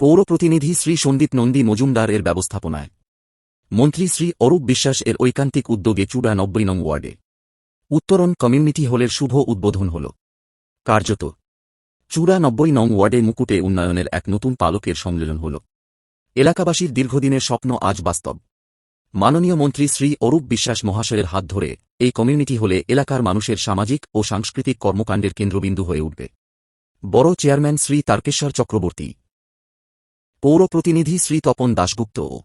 পৌর প্রতিনিধি শ্রী সন্দীপ নন্দী মজুমদার এর ব্যবস্থাপনায় মন্ত্রী শ্রী অরূপ বিশ্বাস এর ঐকান্তিক উদ্যোগে চূড়া ৯০ নং ওয়ার্ডে উত্তরণ কমিউনিটি হলের শুভ উদ্বোধন হল। কার্যত চূড়া ৯০ নং ওয়ার্ডে মুকুটে উন্নয়নের এক নতুন পালকের সম্মেলন হল। এলাকাবাসীর দীর্ঘদিনের স্বপ্ন আজ বাস্তব। মাননীয় মন্ত্রী শ্রী অরূপ বিশ্বাস মহাশয়ের হাত ধরে এই কমিউনিটি হলে এলাকার মানুষের সামাজিক ও সাংস্কৃতিক কর্মকাণ্ডের কেন্দ্রবিন্দু হয়ে উঠবে। বড় চেয়ারম্যান শ্রী তারকেশ্বর চক্রবর্তী, পৌর প্রতিনিধি শ্রী তপন দাশগুপ্ত ও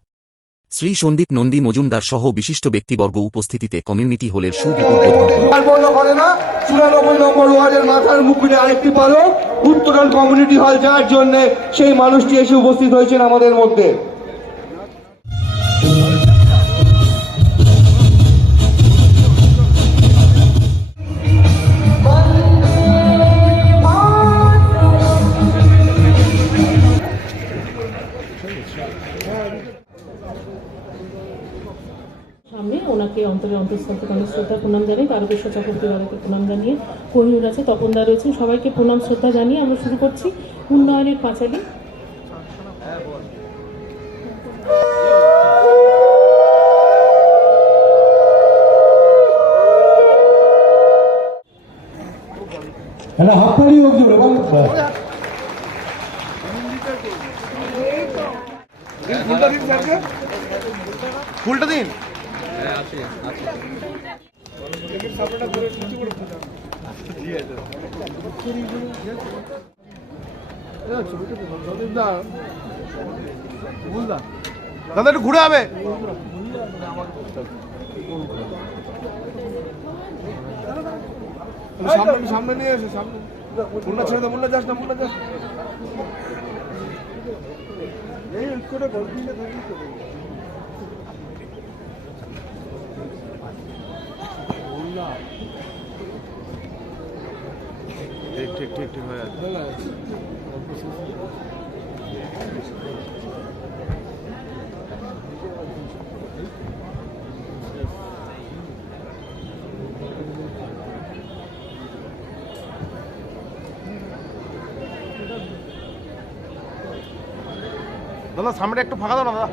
শ্রী সন্দীপ নন্দী মজুমদার সহ বিশিষ্ট ব্যক্তিবর্গ উপস্থিতিতে কমিউনিটি হলের শুভ উদ্বোধন করে না। ৯৪ নম্বর ওয়ার্ডের মাথার মুকুটে আরেকটি পালক উত্তরণ কমিউনিটি হল, যার জন্য সেই মানুষটি এসে উপস্থিত হয়েছেন আমাদের মধ্যে। সামনে ওনাকে অন্তরে অন্তঃস্থল থেকে অনেক শ্রদ্ধা প্রণাম জানিয়ে, তারকেশ্বর চক্রবর্তী বাবাকে প্রণাম জানিয়ে, কোহিনুর আছে, তপনদা রয়েছেন, সবাইকে প্রণাম শ্রদ্ধা জানিয়ে আমরা শুরু করছি উন্নয়নের পাঁচালী। ফুলটা দিন। দাদা একটু ঘুরে হবে। সামনে নিয়ে এসে সামনে মুন্না ছেড়ে দে, মুন্না যাস না, মুন্না যাস। এই করে গল্পিতে থাকি তো। ঠিক ঠিক ঠিক হয়ে আছে। দাদা সামনে একটু ফাঁকা দাও না দাদা।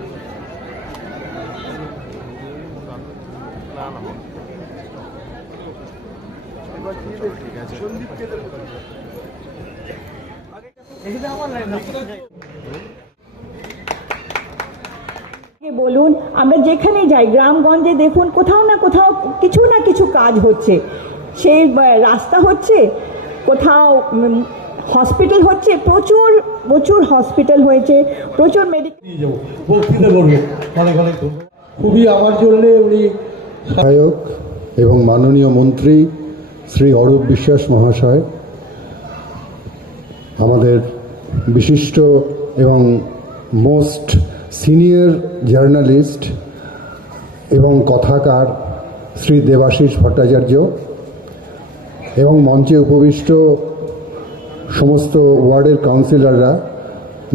বলুন, আমরা যেখানে যাই গ্রামগঞ্জে দেখুন কোথাও না কিছু কাজ হচ্ছে, সেই রাস্তা হচ্ছে, কোথাও হসপিটাল হচ্ছে, প্রচুর হসপিটাল হয়েছে, প্রচুর মেডিকেল। খুবই আমার জন্য উনি সহায়ক এবং মাননীয় মন্ত্রী শ্রী অরূপ বিশ্বাস মহাশয়, আমাদের বিশিষ্ট এবং মোস্ট সিনিয়র জার্নালিস্ট এবং কথাকার শ্রী দেবাশিস ভট্টাচার্য এবং মঞ্চে উপবিষ্ট সমস্ত ওয়ার্ডের কাউন্সিলররা,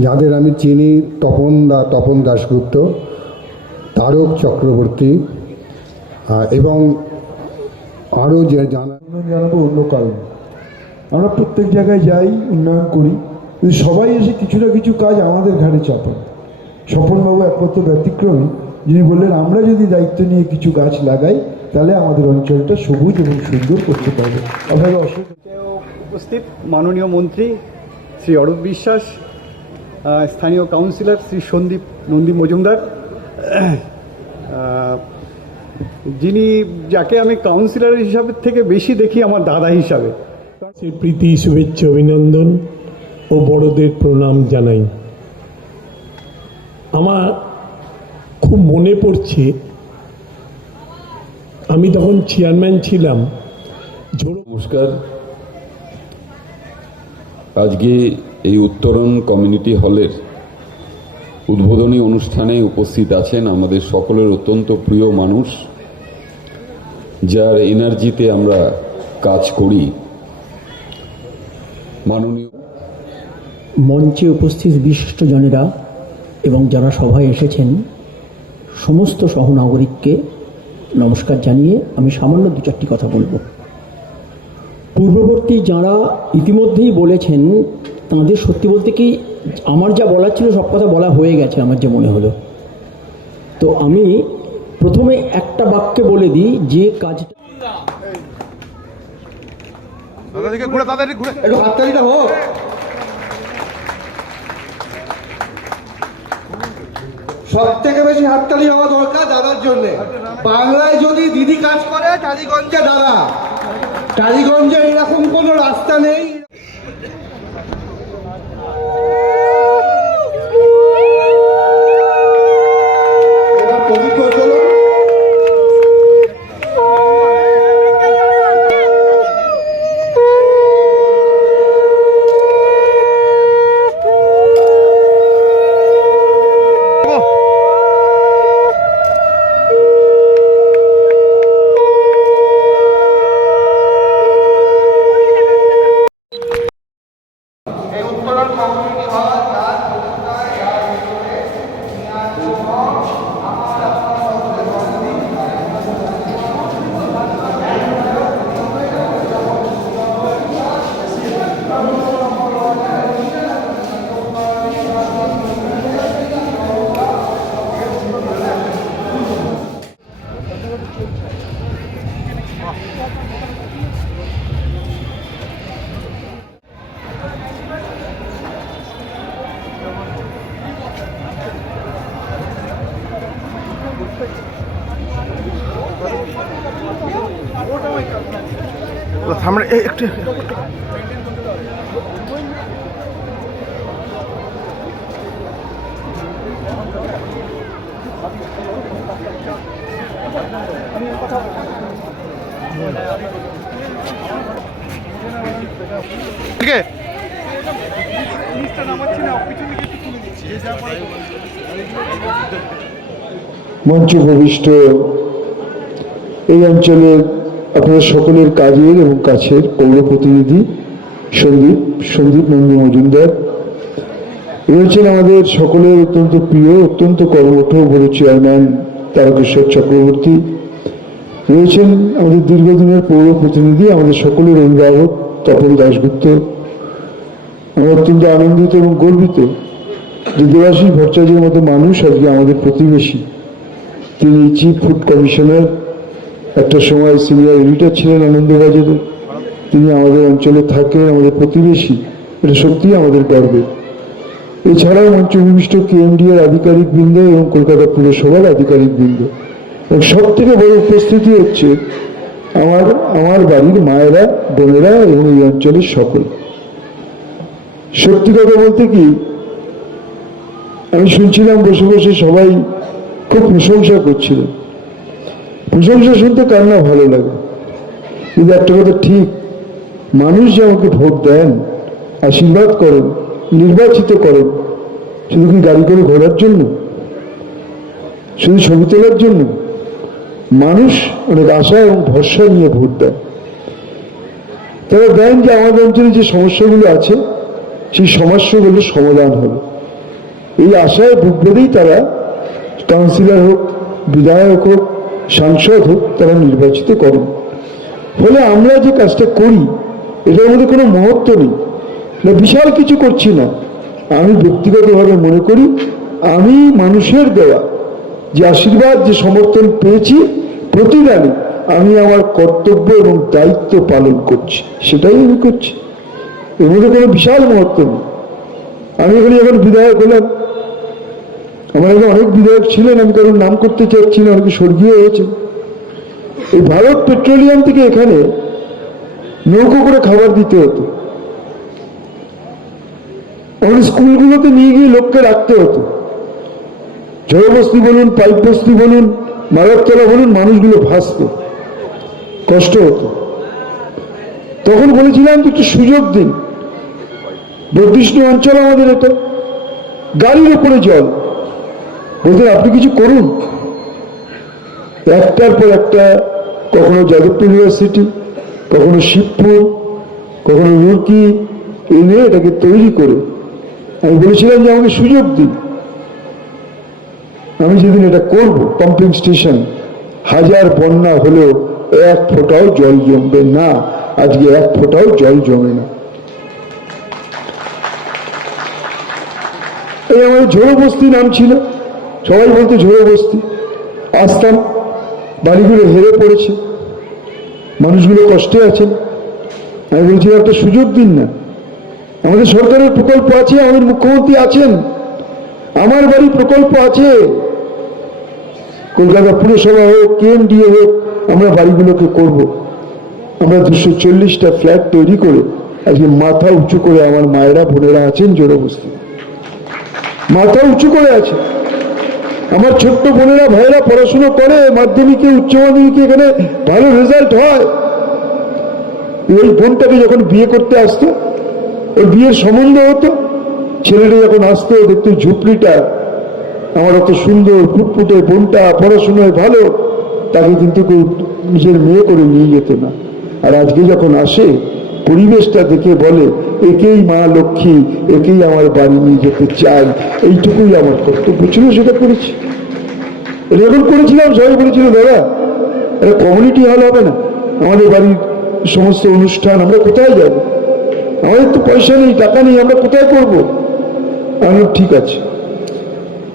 যাদের আমি চিনি, তপন দাশগুপ্ত, তারক চক্রবর্তী এবং আরও যে জানাবো অন্য কারণ। আমরা প্রত্যেক জায়গায় যাই, উন্নয়ন করি, কিন্তু সবাই এসে কিছু না কিছু কাজ আমাদের ঘাড়ে চাপান। স্বপনবাবু একমাত্র ব্যতিক্রমী, যিনি বললেন আমরা যদি দায়িত্ব নিয়ে কিছু গাছ লাগাই তাহলে আমাদের অঞ্চলটা সবুজ এবং সুন্দর করতে পারবে। আপনাকে উপস্থিত মাননীয় মন্ত্রী শ্রী অরূপ বিশ্বাস, স্থানীয় কাউন্সিলর শ্রী সন্দীপ নন্দী মজুমদার, যাকে আমি কাউন্সিলর হিসাবে থেকে বেশি দেখি আমার দাদা হিসাবে, প্রীতি, শুভেচ্ছা, অভিনন্দন ও বড়দের প্রণাম জানাই। আমার খুব মনে পড়ছে, আমি তখন চেয়ারম্যান ছিলাম। নমস্কার। আজকে এই উত্তরণ কমিউনিটি হলের উদ্বোধনী অনুষ্ঠানে উপস্থিত আছেন আমাদের সকলের অত্যন্ত প্রিয় মানুষ, যার এনার্জিতে আমরা কাজ করি, মাননীয় মঞ্চে উপস্থিত বিশিষ্টজনেরা এবং যারা সভায় এসেছেন সমস্ত সহনাগরিককে নমস্কার জানিয়ে আমি সামান্য দু চারটি কথা বলবো। পূর্ববর্তী যারা ইতিমধ্যেই বলেছেন তাদের সত্যি বলতে কি আমার যা বলার ছিল সব কথা বলা হয়ে গেছে আমার যে মনে হলো। তো আমি প্রথমে একটা বাক্যে বলে দিই যে কাজটা একটু হাততালিটা হোক। সব থেকে বেশি হাততালি হওয়া দরকার দাদার জন্য। বাংলায় যদি দিদি কাজ করে, টালিগঞ্জে দাদা। টালিগঞ্জে এরকম কোনো রাস্তা নেই। এবার পবিত্র চলুন। সামনে একটু ঠিক আছে মঞ্চে উপবিষ্ট এই অঞ্চলের আপনাদের সকলের কাজের এবং কাছের পৌর প্রতিনিধি সন্দীপ নন্দী মজুমদার, এই হচ্ছেন আমাদের সকলের অত্যন্ত প্রিয়, অত্যন্ত কর্মঠ বড় চেয়ারম্যান তারকেশ্বর চক্রবর্তী, রয়েছেন আমাদের দীর্ঘদিনের পৌর প্রতিনিধি, আমাদের সকলের অভিভাবক তপন দাশগুপ্ত। আমরা অত্যন্ত আনন্দিত এবং গর্বিত যে দেবাশিস ভট্টাচার্যের মতো মানুষ আজকে আমাদের প্রতিবেশী। তিনি চিফ ফুড কমিশনার, একটা সময় সিনিয়র এডিটর ছিলেন আনন্দবাজারে, তিনি আমাদের অঞ্চলে থাকেন, আমাদের প্রতিবেশী, এটা সত্যিই আমাদের গর্বের। এছাড়াও মঞ্চে উপবিষ্ট কেএমডিএর আধিকারিক বৃন্দ এবং কলকাতা পুরসভার আধিকারিক বৃন্দ, এবং সব থেকে বড় উপস্থিতি হচ্ছে আমার বাড়ির মায়েরা, বোনেরা এবং এই অঞ্চলের সকল। সত্যি কথা বলতে কি, আমি শুনছিলাম বসে বসে সবাই খুব প্রশংসা করছিলেন। প্রশংসা শুনতে কার না ভালো লাগে, কিন্তু একটা কথা ঠিক, মানুষ যে আমাকে ভোট দেন, আশীর্বাদ করেন, নির্বাচিত করেন, শুধু কি গাড়ি করে ঘোরার জন্য, শুধু ছবি তোলার জন্য? মানুষ অনেক আশা এবং ভরসা নিয়ে ভোট দেয়। তারা দেন যে আমাদের অঞ্চলে যে সমস্যাগুলো আছে সেই সমস্যাগুলো সমাধান হবে, এই আশায় বুক বেঁধেই তারা কাউন্সিলর হোক, বিধায়ক হোক, সাংসদ হোক, তারা নির্বাচিত করেন। ফলে আমরা যে কাজটা করি এটার মধ্যে কোনো মহত্ব নেই, না বিশাল কিছু করছি না। আমি ব্যক্তিগতভাবে মনে করি আমি মানুষের দেওয়া যে আশীর্বাদ, যে সমর্থন পেয়েছি, প্রতিদানে আমি আমার কর্তব্য এবং দায়িত্ব পালন করছি, সেটাই আমি করছি। এর মধ্যে কোনো বিশাল মহত্ব নেই। আমি এখানে যখন বিধায়ক হলাম, আমার এখানে অনেক বিধায়ক ছিলেন, আমি কারোর নাম করতে চাচ্ছি না, অনেকে স্বর্গীয় হয়েছে। এই ভারত পেট্রোলিয়াম থেকে এখানে নৌকো করে খাবার দিতে হতো, আমাদের স্কুলগুলোতে নিয়ে গিয়ে লোককে রাখতে হতো। ঝড় বস্তি বলুন, পাইপ বস্তি বলুন, মারাতলা বলুন, মানুষগুলো ভাসত, কষ্ট হতো। তখন বলেছিলাম একটু সুযোগ দিন, বর্ধিষ্ণু অঞ্চল আমাদের, এটা গাড়ির উপরে জল, বলতেন আপনি কিছু করুন। একটার পর একটা, কখনো যাদবপুর ইউনিভার্সিটি, কখনো শিবপুর, কখনো রুরকি, এনে এটাকে তৈরি করে আমি বলেছিলাম যে আমাকে সুযোগ দিন, আমি যেদিন এটা করব পাম্পিং স্টেশন, হাজার বন্যা হলেও এক ফোঁটাও জল জমবে না। আজকে এক ফোঁটাও জল জমে না। এই আমাদের ঝোড়ো বস্তি নাম ছিল, সবাই বলতো ঝোড়ো বস্তি। আসতাম, বাড়িগুলো হেরে পড়েছে, মানুষগুলো কষ্টে আছেন। আমি বলছিলাম একটা সুযোগ দিন না, আমাদের সরকারের প্রকল্প আছে, আমাদের মুখ্যমন্ত্রী আছেন, আমার বাড়ি প্রকল্প আছে, কলকাতা পুরসভা হোক, কেএমডিএ হোক, আমরা বাড়িগুলোকে করব। আমরা 240টা ফ্ল্যাট তৈরি করে আজকে মাথা উঁচু করে আমার মায়েরা বোনেরা আছেন জোড়ো বস্তি, মাথা উঁচু করে আছে। আমার ছোট্ট বোনেরা ভাইয়েরা পড়াশুনো করে, মাধ্যমিকে উচ্চ মাধ্যমিকে এখানে ভালো রেজাল্ট হয়। এই বোনটাকে যখন বিয়ে করতে আসতো, ওই বিয়ের সম্বন্ধ হতো, ছেলেটা যখন আসতো দেখতো ঝুপড়িটা আমার অত সুন্দর ফুটফুটে বোনটা পড়াশোনায় ভালো, তাকে কিন্তু কেউ নিজের মেয়ে করে নিয়ে যেত না। আর আজকে যখন আসে পরিবেশটা দেখে বলে একেই মা লক্ষ্মী, একেই আমার বাড়ি নিয়ে যেতে চাই, এইটুকুই আমার কর্তব্য ছিল, সেটা করেছি। যখন করেছিলাম সবাই বলেছিল দাদা এটা কমিউনিটি হল হবে না, আমাদের বাড়ির সমস্ত অনুষ্ঠান আমরা কোথায় যাব, আমাদের তো পয়সা নেই, টাকা নেই, আমরা কোথায় করব? আমি ঠিক আছে।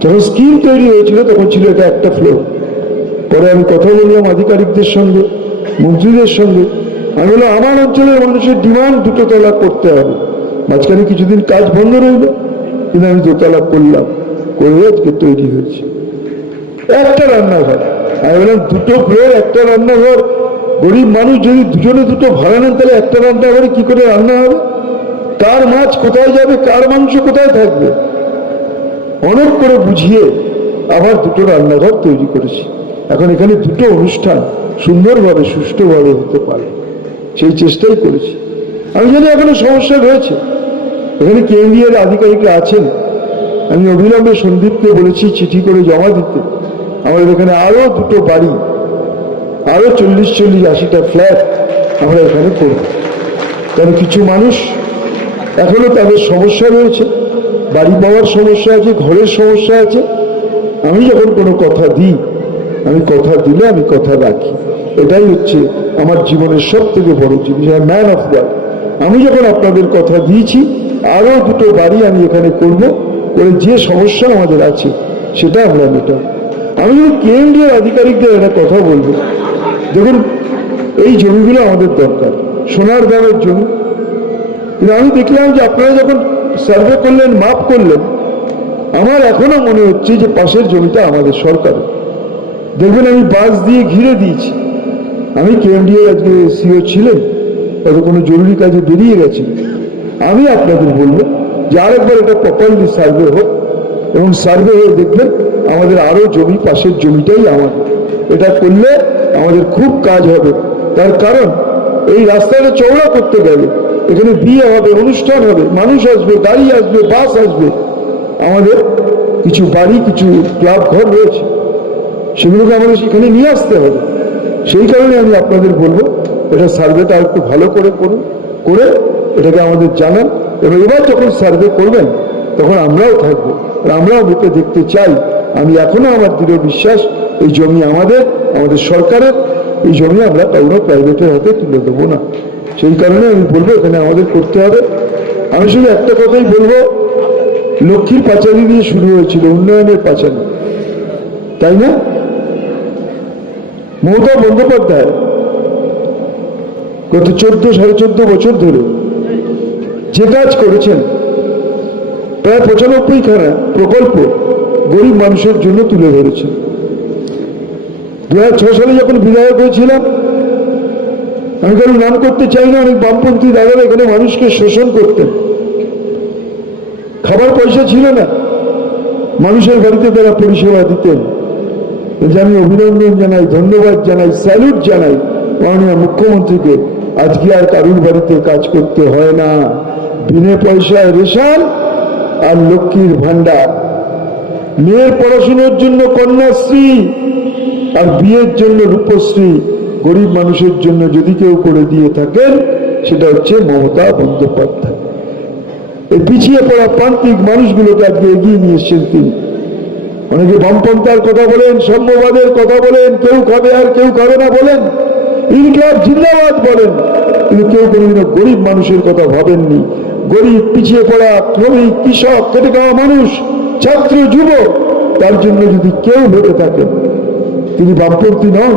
যখন স্কিম তৈরি হয়েছিল তখন ছিল এটা একটা ফ্লোর। পরে আমি কথা বললাম আধিকারিকদের সঙ্গে, মন্ত্রীদের সঙ্গে, আমি বললাম আমার অঞ্চলের মানুষের ডিমান্ড 2 তলা করতে হবে। মাঝখানে কিছুদিন কাজ বন্ধ রইল, কিন্তু আমি 2 তলা করলাম, করে আজকে তৈরি হয়েছে। একটা রান্নাঘর, আমি বললাম 2 ফ্লোর 1টা রান্নাঘর, গরিব মানুষ যদি দুজনে 2টো ভাড়া নেন তাহলে একটা রান্নাঘরে কি করে রান্না হবে? কার মাছ কোথায় যাবে, কার মাংস কোথায় থাকবে? অনেক করে বুঝিয়ে আবার 2টো রান্নাঘর তৈরি করেছি। এখন এখানে 2টো অনুষ্ঠান সুন্দরভাবে সুষ্ঠুভাবে হতে পারে, সেই চেষ্টাই করেছি। আমি জানি এখনো সমস্যা রয়েছে, এখানে কেন্দ্রীয় আধিকারিকরা আছেন, আমি অবিলম্বে সন্দীপকে বলেছি চিঠি করে জমা দিতে। আমাদের এখানে আরো 2টো বাড়ি, আরো 40-80টা ফ্ল্যাট আমরা এখানে করব। কারণ কিছু মানুষ এখনো তাদের সমস্যা রয়েছে, বাড়ি পাওয়ার সমস্যা আছে, ঘরের সমস্যা আছে। আমি যখন কোনো কথা দিই, আমি কথা দিলে আমি কথা রাখি, এটাই হচ্ছে আমার জীবনের সব থেকে বড় জিনিস, ম্যান অফ ওয়ার্ড। আমি যখন আপনাদের কথা দিয়েছি আরো 2টো বাড়ি আমি এখানে করব, করে যে সমস্যা আমাদের আছে সেটা আমরা মেটাবো। আমি যদি কেন্দ্রীয় আধিকারিকদের একটা কথা বলবো, দেখুন এই জমিগুলো আমাদের দরকার, সোনার দামের জমি। কিন্তু আমি দেখলাম যে আপনারা যখন সার্ভে করলেন, মাপ করলেন, আমার এখনো মনে হচ্ছে যে পাশের জমিটা আমাদের সরকারের। দেখবেন আমি বাস দিয়ে ঘিরে দিয়েছি। আমি কেএমডিএ আজকে সিও ছিলেন, হয়তো কোনো জরুরি কাজে বেরিয়ে গেছে। আমি আপনাদের বলবো যে আরেকবার এটা প্রপারলি সার্ভে হোক, এবং সার্ভে হয়ে দেখবেন আমাদের আরো জমি, পাশের জমিটাই আমাদের। এটা করলে আমাদের খুব কাজ হবে। তার কারণ এই রাস্তাটা চওড়া করতে গেলে এখানে বিয়ে হবে, অনুষ্ঠান হবে, মানুষ আসবে, গাড়ি আসবে, বাস আসবে। আমাদের কিছু বাড়ি, কিছু ক্লাব ঘর রয়েছে, সেগুলোকে আমাদের সেখানে নিয়ে আসতে হবে। সেই কারণে আমি আপনাদের বলবো এটা সার্ভেটা একটু ভালো করে করুন, করে এটাকে আমাদের জানান। এবং এবার যখন সার্ভে করবেন তখন আমরাও থাকবো, আমরাও মেপে দেখতে চাই। আমি এখনো আমার দৃঢ় বিশ্বাস এই জমি আমাদের, আমাদের সরকারের। এই জমি আমরা কারো প্রাইভেটের হাতে তুলে দেবো না। সেই কারণে আমি বলবো এখানে আমাদের করতে হবে। আমি শুধু একটা কথাই বলবো, লক্ষ্মীর পাঁচালী দিয়ে শুরু হয়েছিল, উন্নয়নের পাঁচালী, তাই না? মমতা বন্দ্যোপাধ্যায় গত 14-14.5 বছর ধরে যে কাজ করেছেন, প্রায় 95খানা প্রকল্প গরিব মানুষের জন্য তুলে ধরেছেন। 2006 সালে যখন বিধায়ক হয়েছিলাম, আমি কারো নাম করতে চাই না, অনেক বামপন্থী দাদারা এখানে মানুষকে শোষণ করতেন, খাবার পয়সা ছিল না, মানুষের বাড়িতে তারা পরিষেবা দিতেন। আমি অভিনন্দন জানাই, ধন্যবাদ জানাই, স্যালুট জানাই মাননীয় মুখ্যমন্ত্রীকে। আজকে আর কারুর বাড়িতে কাজ করতে হয় না, বিনে পয়সায় রেশন আর লক্ষ্মীর ভান্ডার। মেয়ের পড়াশোনার জন্য কন্যাশ্রী আর বিয়ের জন্য রূপশ্রী গরিব মানুষের জন্য যদি কেউ করে দিয়ে থাকেন সেটা হচ্ছে মমতা বন্দ্যোপাধ্যায়। এই পিছিয়ে পড়া প্রান্তিক মানুষগুলোকে আজকে এগিয়ে নিয়ে এসছেন তিনি। অনেকে বামপন্থার কথা বলেন, সাম্যবাদের কথা বলেন, কেউ খাবে আর কেউ খাবে না বলেন, ইনকলাব জিন্দাবাদ বলেন, কিন্তু কেউ কোনোদিনও গরিব মানুষের কথা ভাবেননি। গরিব, পিছিয়ে পড়া, শ্রমিক, কৃষক, খেটে খাওয়া মানুষ ছাত্র যুব, তার জন্য যদি কেউ ভেবে থাকেন, তিনি বামপন্থী নন,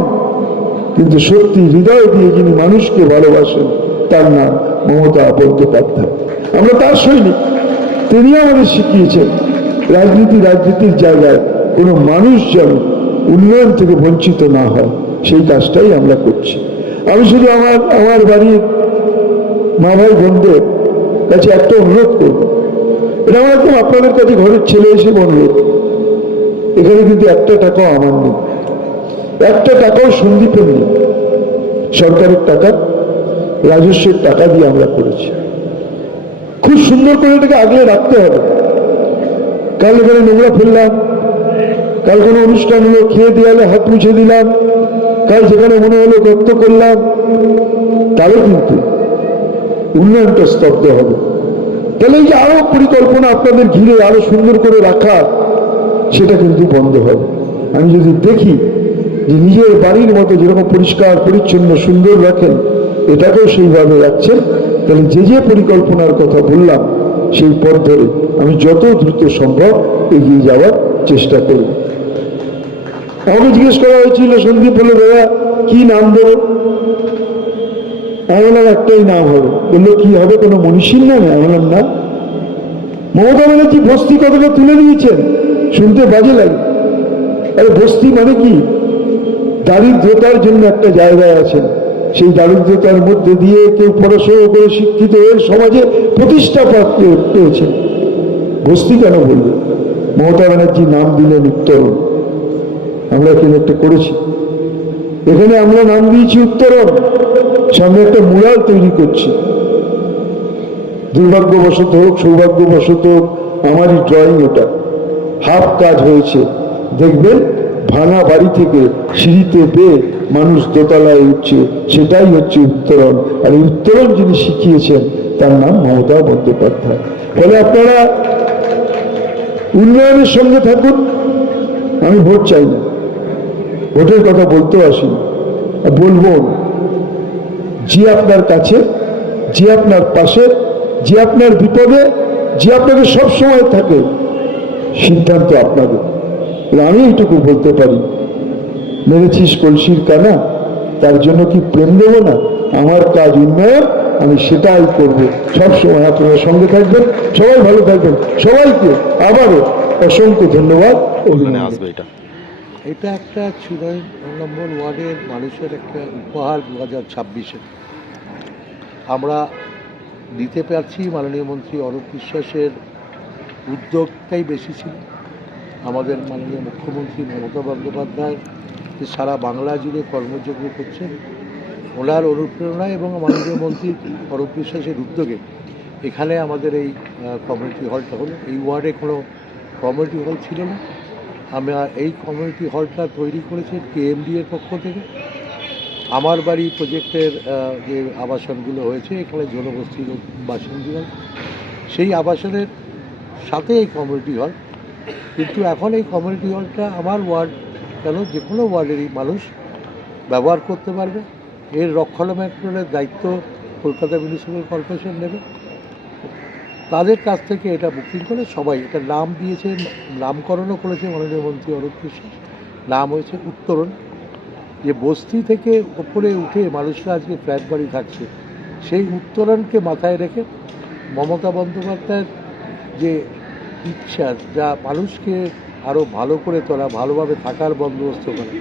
কিন্তু সত্যি হৃদয় দিয়ে যিনি মানুষকে ভালোবাসেন, তার নাম মমতা বন্দ্যোপাধ্যায়। আমরা তার সৈনিক। তিনি আমাদের শিখিয়েছেন রাজনীতির জায়গায় কোনো মানুষ যেন উন্নয়ন থেকে বঞ্চিত না হয়, সেই কাজটাই আমরা করছি। আমি শুধু আমার বাড়ির মা ভাই বোনদের কাছে একটা অনুরোধ করব, এটা আমার একদম আপনাদের কাছে ঘরের ছেলে এসে অনুরোধ, এখানে কিন্তু একটা টাকাও আমার নেই, একটা টাকাও সন্দীপের নেই, সরকারের টাকা, রাজস্বের টাকা দিয়ে আমরা করেছি। খুব সুন্দর করে এটাকে আগলে রাখতে হবে। কাল এখানে নোংরা ফেললাম, কাল কোনো অনুষ্ঠান হলো খেয়ে দেওয়ালে হাত মুছে দিলাম, কাল যেখানে মনে হলো গর্ত করলাম, তাহলে কিন্তু উন্নয়নটা স্তব্ধ হবে। তাহলে এই যে আরো পরিকল্পনা আপনাদের ঘিরে আরো সুন্দর করে রাখা, সেটা কিন্তু বন্ধ হবে। আমি যদি দেখি যে নিজের বাড়ির মতো যেরকম পরিষ্কার পরিচ্ছন্ন সুন্দর রাখেন, এটাকেও সেইভাবে রাখছেন, তাহলে যে পরিকল্পনার কথা বললাম সেই পথ ধরে আমি যত দ্রুত সম্ভব এগিয়ে যাওয়ার চেষ্টা করব। আমাকে জিজ্ঞেস করা হয়েছিল, সন্দীপ বলে দাদা কি নাম দেব? আমি বললাম একটাই নাম হবে। বললো কি হবে, কোনো মনীষীর নামে? আমি বললাম না, মমতা ব্যানার্জি বস্তি কথাটা তুলে দিয়েছেন, শুনতে বাজে লাগে। আরে বস্তি মানে কি? দারিদ্রতার জন্য একটা জায়গায় আছেন, সেই দারিদ্রতার মধ্যে দিয়ে কেউ পড়াশোনা করে শিক্ষিত হয়ে সমাজে প্রতিষ্ঠা পেয়েছেন। বস্তি কেন বলবে? মমতা ব্যানার্জি নাম দিলেন উত্তরণ। আমরা এখানে একটা করেছি, এখানে আমরা নাম দিয়েছি উত্তরণ। সামনে একটা মুরাল তৈরি করছি। দুর্ভাগ্যবশত হোক সৌভাগ্যবশত আমারই ড্রয়িং, ওটা হাফ কাজ হয়েছে। দেখবেন ভাঙা বাড়ি থেকে সিঁড়িতে পেয়ে মানুষ দোতলায় উঠছে, সেটাই হচ্ছে উত্তরণ। আর এই উত্তরণ যিনি শিখিয়েছেন তার নাম মমতা বন্দ্যোপাধ্যায়। ফলে আপনারা উন্নয়নের সঙ্গে থাকুন। আমি ভোট চাই না, ভোটের কথা বলতেও আসিনি, বলবো না। যে আপনার কাছে, যে আপনার পাশে, যে আপনার বিপদে, যে আপনাকে সব সময় থাকে, সিদ্ধান্ত আপনাদের। আমি এইটুকু বলতে পারি, মেরেছিস কলসির কানা, তার জন্য কি প্রেম দেবো না? আমার কাজ উন্নয়ন, আমি সেটাই করব। সব সময় আপনারা সঙ্গে থাকবেন, সবাই ভালো থাকবেন। সবাইকে আবারও অসংখ্য ধন্যবাদ। এটা একটা ৯ নম্বর ওয়ার্ডের মানুষের একটা উপহার 2026-এ আমরা দিতে পারছি। মাননীয় মন্ত্রী অরূপ বিশ্বাসের উদ্যোগটাই বেশি ছিল। আমাদের মাননীয় মুখ্যমন্ত্রী মমতা বন্দ্যোপাধ্যায় যে সারা বাংলা জুড়ে কর্মযজ্ঞ করছেন, ওনার অনুপ্রেরণায় এবং মাননীয় মন্ত্রী অরূপ বিশ্বাসের উদ্যোগে এখানে আমাদের এই কমিউনিটি হলটা হলো। এই ওয়ার্ডে কোনো কমিউনিটি হল ছিল না। আমরা এই কমিউনিটি হলটা তৈরি করেছি কেএমডি এর পক্ষ থেকে। আমার বাড়ি প্রজেক্টের যে আবাসনগুলো হয়েছে এখানে জনগোষ্ঠীর বাসিন্দা, সেই আবাসনের সাথে এই কমিউনিটি হল। কিন্তু এখন এই কমিউনিটি হলটা আমার ওয়ার্ড কেন, যে কোনো ওয়ার্ডেরই মানুষ ব্যবহার করতে পারবে। এর রক্ষণাবেক্ষণের দায়িত্ব কলকাতা মিউনিসিপ্যাল কর্পোরেশন নেবে। তাদের কাছ থেকে এটা বুকিং করে সবাই এটা নাম দিয়েছে, নামকরণও করেছে মাননীয় মন্ত্রী অরূপ বিশ্বাস। নাম হয়েছে উত্তরণ। যে বস্তি থেকে ওপরে উঠে মানুষরা আজকে ফ্ল্যাট বাড়ি থাকছে, সেই উত্তরণকে মাথায় রেখে মমতা বন্দ্যোপাধ্যায়ের যে ইচ্ছা, যা মানুষকে আরও ভালো করে তোলা, ভালোভাবে থাকার বন্দোবস্ত করা,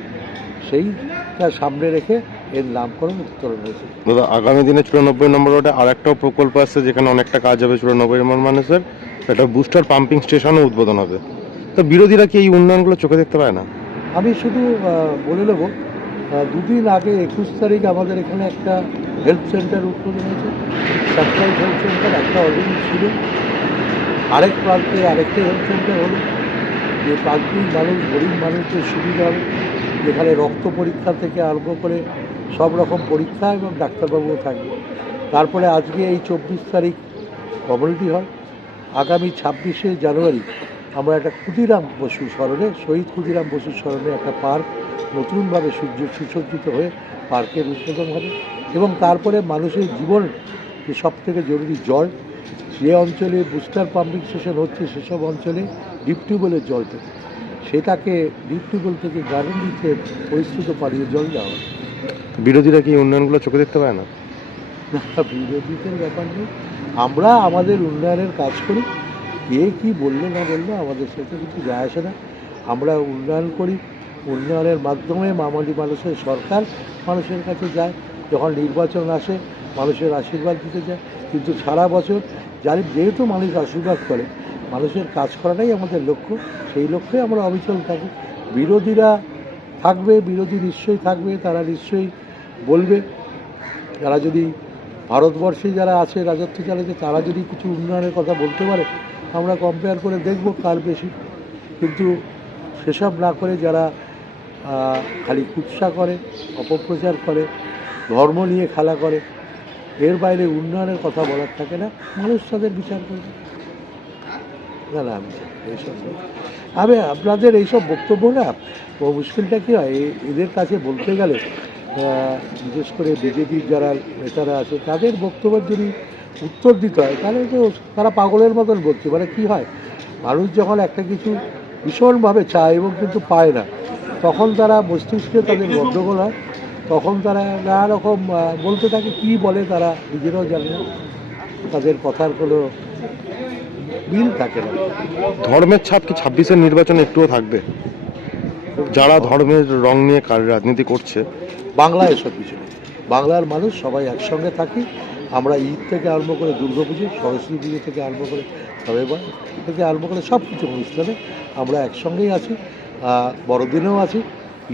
সেইটা সামনে রেখে এর নামকরণ উত্তরণ হয়েছে। দাদা আগামী দিনে ৯৪ নম্বর ওয়ার্ডে আর একটাও প্রকল্প আসছে যেখানে অনেকটা কাজ হবে ৯৪ নম্বর মানুষের, একটা বুস্টার পাম্পিং স্টেশনও উদ্বোধন হবে। তো বিরোধীরা কি এই উন্নয়নগুলো চোখে দেখতে পায় না? আমি শুধু বলে নেব, দুদিন আগে ২১ তারিখ আমাদের এখানে একটা হেলথ সেন্টার উদ্বোধন হয়েছে। স্যাটেলাইট হেলথ সেন্টার একটা অলরেডি ছিল, আরেক প্রান্তে আরেকটা হেলথ সেন্টার হলো, যে প্রান্তিক মানুষ, গরিব মানুষের সুবিধা হবে, যেখানে রক্ত পরীক্ষা থেকে আরম্ভ করে সব রকম পরীক্ষা এবং ডাক্তারবাবুও থাকবে। তারপরে আজকে এই ২৪ তারিখ কমিউনিটি হল, আগামী ২৬শে জানুয়ারি আমরা একটা ক্ষুদিরাম বসু স্মরণে, শহীদ ক্ষুদিরাম বসুর স্মরণে একটা পার্ক নতুনভাবে সুসজ্জিত হয়ে পার্কের উদ্বোধন হবে। এবং তারপরে মানুষের জীবন যে সবথেকে জরুরি জল, যে অঞ্চলে বুস্টার পাম্পিং স্টেশন হচ্ছে সেসব অঞ্চলে ডিপ টিউবওয়েলের জল থেকে, সেটাকে ডিপ টিউবওয়েল থেকে গ্যারান্টিতে পরিশ্রুত পানীয় জল দেওয়া। বিরোধীরা কি এই উন্নয়নগুলো চোখে দেখতে পায় না? বিরোধীদের ব্যাপার নেই, আমরা আমাদের উন্নয়নের কাজ করি। কে কী বললো না বললো আমাদের সেটা কিছু যায় আসে না। আমরা উন্নয়ন করি, উন্নয়নের মাধ্যমে মামালি মানুষের সরকার মানুষের কাছে যায়। যখন নির্বাচন আসে মানুষের আশীর্বাদ দিতে যায়, কিন্তু সারা বছর যেহেতু মানুষ আশীর্বাদ করে, মানুষের কাজ করাটাই আমাদের লক্ষ্য, সেই লক্ষ্যে আমরা অবিচল থাকি। বিরোধীরা থাকবে, বিরোধী নিশ্চয়ই থাকবে, তারা নিশ্চয়ই বলবে। যারা যদি ভারতবর্ষে যারা আছে রাজত্ব চালাচ্ছে, তারা যদি কিছু উন্নয়নের কথা বলতে পারে, আমরা কম্পেয়ার করে দেখব কার বেশি। কিন্তু সেসব না করে যারা খালি কুৎসা করে, অপপ্রচার করে, ধর্ম নিয়ে খেলা করে, এর বাইরে উন্নয়নের কথা বলার থাকে না, মানুষ তাদের বিচার করবে। না আমি এইসব আমি আপনাদের এইসব বক্তব্য না, মুশকিলটা কী হয়, এদের কাছে বলতে গেলে বিশেষ করে বিজেপির যারা নেতারা আছে তাদের বক্তব্যের যদি উত্তর দিতে হয় তাহলে তো তারা পাগলের মতন বলছে। মানে কী হয়, মানুষ যখন একটা কিছু ভীষণভাবে চায় এবং কিন্তু পায় না, তখন তারা মস্তিষ্কে তাদের গণ্ডগোল হয়, তখন তারা নানা রকম বলতে থাকে, কী বলে তারা নিজেরাও জানে না, তাদের কথার কোনো মিল থাকে না। ধর্মের ছাপ কি 26-এর নির্বাচনে একটুও থাকবে? যারা ধর্মের রং নিয়ে রাজনীতি করছে, বাংলা এসব কিছু নেই। বাংলার মানুষ সবাই একসঙ্গে থাকি। আমরা ঈদ থেকে আরম্ভ করে দুর্গাপুজো, সরস্বতী পুজো থেকে আরম্ভ করে নভেম্বর থেকে আরম্ভ করে সব কিছু অনুষ্ঠানে আমরা একসঙ্গেই আছি। বড়দিনেও আছি,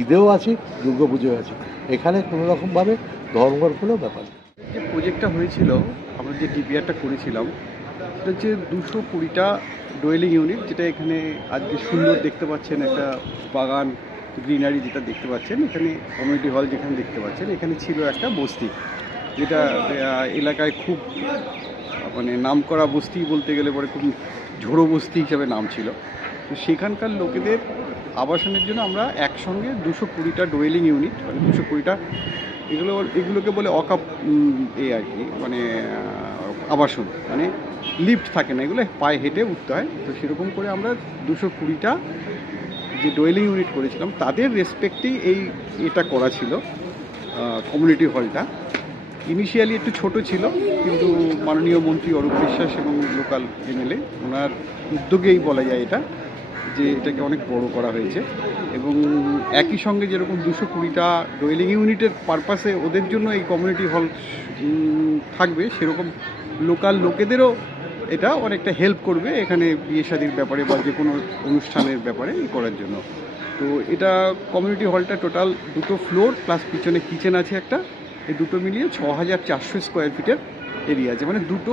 ঈদেও আছি, দুর্গাপুজোও আছি। এখানে কোনো রকমভাবে ধর্মের কোনো ব্যাপার নেই। যে প্রজেক্টটা হয়েছিল, আমরা যে ডিপিআরটা করেছিলাম, সেটা হচ্ছে 220টা ডোয়েলিং ইউনিট, যেটা এখানে আজকে সুন্দর দেখতে পাচ্ছেন, একটা বাগান গ্রিনারি যেটা দেখতে পাচ্ছেন, এখানে কমিউনিটি হল যেখানে দেখতে পাচ্ছেন, এখানে ছিল একটা বস্তি, যেটা এলাকায় খুব মানে নাম করা বস্তি বলতে গেলে পরে খুব ঝোড়ো বস্তি হিসাবে নাম ছিল। তো সেখানকার লোকেদের আবাসনের জন্য আমরা একসঙ্গে 220টা ডোয়েলিং ইউনিট, মানে 220টা এগুলোকে বলে অকাপ আর কি, মানে আবাসন, মানে লিফট থাকে না, এগুলো পায়ে হেঁটে উঠতে হয়। তো সেরকম করে আমরা 220টা যে ডোয়েলিং ইউনিট করেছিলাম তাদের রেসপেক্টেই এটা করা ছিল। কমিউনিটি হলটা ইনিশিয়ালি একটু ছোট ছিল, কিন্তু মাননীয় মন্ত্রী অরূপ বিশ্বাস এবং লোকাল এমএলএ ওনার উদ্যোগেই বলা যায় এটা, যে এটাকে অনেক বড় করা হয়েছে। এবং একই সঙ্গে যেরকম 220টা ডোয়েলিং ইউনিটের পারপাসে ওদের জন্য এই কমিউনিটি হল থাকবে, সেরকম লোকাল লোকেদেরও এটা অনেকটা হেল্প করবে এখানে বিয়ে শাদির ব্যাপারে বা যে কোনো অনুষ্ঠানের ব্যাপারে করার জন্য। তো এটা কমিউনিটি হলটা টোটাল 2টো ফ্লোর প্লাস পিছনে কিচেন আছে একটা, এই দুটো মিলিয়ে 6400 স্কোয়ার ফিটের এরিয়া আছে। মানে দুটো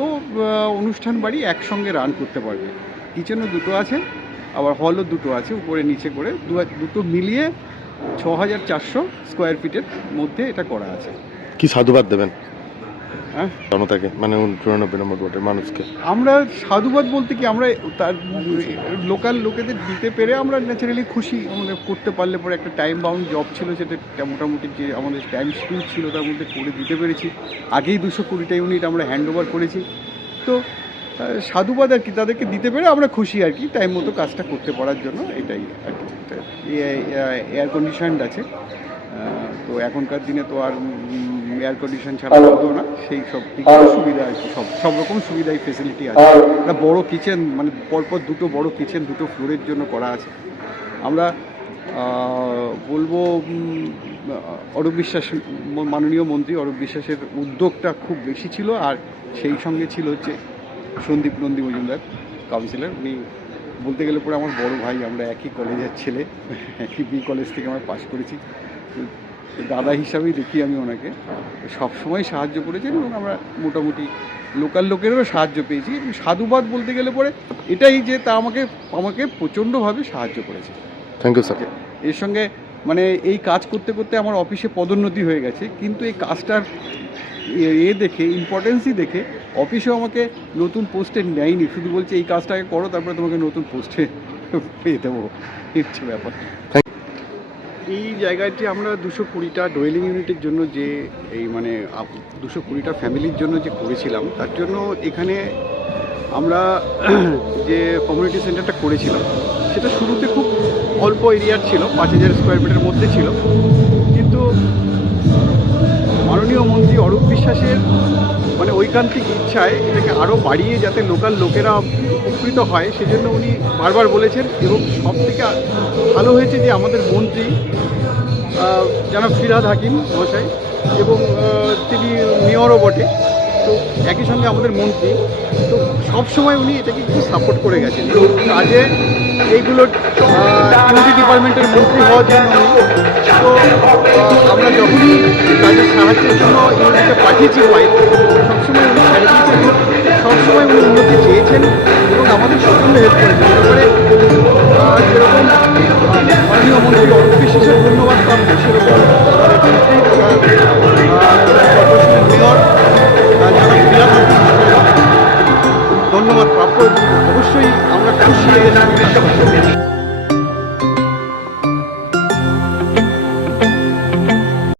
অনুষ্ঠান বাড়ি একসঙ্গে রান করতে পারবে। কিচেনও দুটো আছে, আবার হলও দুটো আছে, উপরে নিচে করে দুটো মিলিয়ে 6400 স্কোয়ার ফিটের মধ্যে এটা করা আছে। কি সাধুবাদ দেবেন হ্যাঁ জনতাকে, মানে 94 নম্বর ওয়ার্ডের মানুষকে? আমরা সাধুবাদ বলতে কি, আমরা তার লোকাল লোকেদের দিতে পেরে আমরা ন্যাচারালি খুশি। আমাদের করতে পারলে পরে একটা টাইম বাউন্ড জব ছিল, সেটা মোটামুটি যে আমাদের টাইম শিডিউল ছিল তার মধ্যে করে দিতে পেরেছি। আগেই 220টা ইউনিট আমরা হ্যান্ড ওভার করেছি। তো সাধুবাদ আর কি, তাদেরকে দিতে পেরে আমরা খুশি আর কি, টাইম মতো কাজটা করতে পারার জন্য। এটাই আর কি। এয়ার কন্ডিশনড আছে, তো এখনকার দিনে তো আর এয়ার কন্ডিশন ছাড়া হতো না, সেই সব সুবিধা আর কি, সব রকম সুবিধাই ফেসিলিটি আছে। একটা বড় কিচেন, মানে পরপর দুটো বড় কিচেন দুটো ফ্লোরের জন্য করা আছে। আমরা বলবো অরূপ বিশ্বাস, মাননীয় মন্ত্রী অরূপ বিশ্বাসের উদ্যোগটা খুব বেশি ছিল। আর সেই সঙ্গে ছিল হচ্ছে সন্দীপ নন্দী মজুমদার কাউন্সিলর, উনি বলতে গেলে পরে আমার বড় ভাই, আমরা একই কলেজের ছেলে, একই বি কলেজ থেকে আমরা পাশ করেছি। দাদা হিসাবেই দেখি আমি ওনাকে, সবসময় সাহায্য করেছেন এবং আমরা মোটামুটি লোকাল লোকেরও সাহায্য পেয়েছি। সাধুবাদ বলতে গেলে পরে এটাই যে তা আমাকে প্রচণ্ডভাবে সাহায্য করেছে। Thank you sir. এর সঙ্গে মানে এই কাজ করতে করতে আমার অফিসে পদোন্নতি হয়ে গেছে, কিন্তু এই কাজটার দেখে, ইম্পর্টেন্সই দেখে অফিসেও আমাকে নতুন পোস্টে নেয়নি, শুধু বলছে এই কাজটাকে করো, তারপরে তোমাকে নতুন পোস্টে পেয়ে দেবো, হচ্ছে ব্যাপার। এই জায়গাটি আমরা 220টা ডোয়েলিং ইউনিটের জন্য যে এই মানে 220টা ফ্যামিলির জন্য যে করেছিলাম, তার জন্য এখানে আমরা যে কমিউনিটি সেন্টারটা করেছিলাম সেটা শুরুতে খুব অল্প এরিয়ার ছিল, 5,000 স্কোয়ার মিটারের মধ্যে ছিল, কিন্তু মাননীয় মন্ত্রী অরূপ বিশ্বাসের মানে ঐকান্তিক ইচ্ছায় এটাকে আরও বাড়িয়ে যাতে লোকাল লোকেরা উপকৃত হয় সেজন্য উনি বারবার বলেছেন। এবং সব থেকে ভালো হয়েছে যে আমাদের মন্ত্রী জনাব ফিরহাদ হাকিম মহাশয় এবং তিনি মেয়রও বটে, তো একই সঙ্গে আমাদের মন্ত্রী, তো সবসময় উনি এটাকে একটু সাপোর্ট করে গেছেন। তো কাজে এইগুলোর ইউনিটি ডিপার্টমেন্টের মন্ত্রী হওয়ার জন্য তো আমরা যখনই কাজের সাহায্যের জন্য ইউনিটে পাঠিয়েছি ফাইল, সবসময় উনি ছেড়ে দিয়েছেন, সবসময় উনি উন্নতি চেয়েছেন এবং আমাদের সকলে হেল্প করেছেন। তারপরে